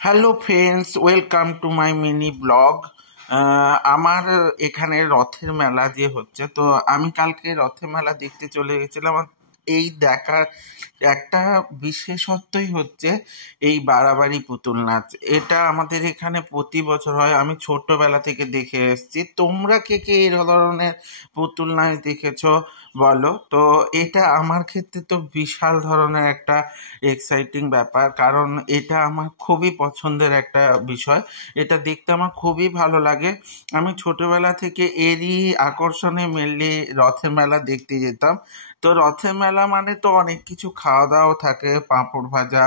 Hello friends, welcome to my mini blog. আমার এখানে রথের মেলা যে হচ্ছে, তো আমি কালকে রথের মেলা দেখতে চলে গেছিলাম। এই দেখার একটা বিশেষত্বই হচ্ছে এই বাড়াবাড়ি পুতুল নাচ। এটা আমাদের এখানে প্রতি বছর হয়, আমি ছোটবেলা থেকে দেখে এসেছি। তোমরা কে কে এই ধরনের পুতুল নাচ দেখেছো বলো তো। এটা আমার ক্ষেত্রে তো বিশাল ধরনের একটা এক্সাইটিং ব্যাপার, কারণ এটা আমার খুবই পছন্দের একটা বিষয়। এটা দেখতে আমার খুবই ভালো লাগে। আমি ছোটবেলা থেকে এরই আকর্ষণে মেনলি রথের মেলা দেখতে যেতাম। তো রথের মেলা মানে তো অনেক কিছু খাওয়া দাওয়া থাকে, পাঁপড় ভাজা,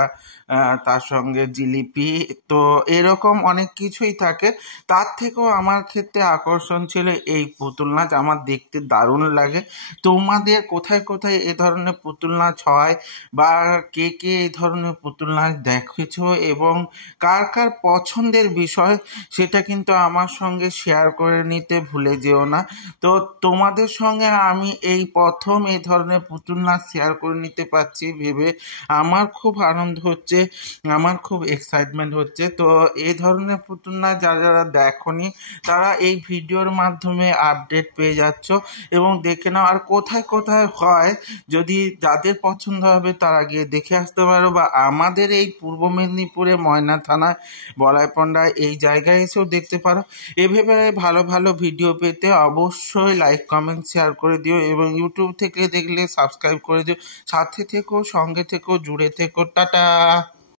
তার সঙ্গে জিলিপি, তো এরকম অনেক কিছুই থাকে। তার থেকেও আমার ক্ষেত্রে আকর্ষণ ছিল এই পুতুল নাচ। আমার দেখতে দারুণ লাগে। তোমাদের কোথায় কোথায় এ ধরনের পুতুল নাচ হয়, বা কে কে এই ধরনের পুতুল নাচ দেখেছো, এবং কার কার পছন্দের বিষয়, সেটা কিন্তু আমার সঙ্গে শেয়ার করে নিতে ভুলে যেও না। তো তোমাদের সঙ্গে আমি এই প্রথম এই ধরনের পুতুল নাচ শেয়ার করে নিতে পারছি ভেবে আমার খুব আনন্দ হচ্ছে, আমার খুব এক্সাইটমেন্ট হচ্ছে। তো এই ধরনের পুতুল নাচ যারা যারা দেখোনি, তারা এই ভিডিওর মাধ্যমে আপডেট পেয়ে যাচ্ছ এবং দেখে নাও। আর কোথায় কোথায় হয়, যদি যাদের পছন্দ হবে তারা গিয়ে দেখে আসতে পারো, বা আমাদের এই পূর্ব মেদিনীপুরে ময়না থানায় বলাইপন্ডা এই জায়গায় এসেও দেখতে পারো। এভাবে ভালো ভালো ভিডিও পেতে অবশ্যই লাইক কমেন্ট শেয়ার করে দিও, এবং ইউটিউব থেকে দেখলে সাবস্ক্রাইব করে দিও। সাথে থেকো, সঙ্গে থেকো, জুড়ে থেকো। টাটা।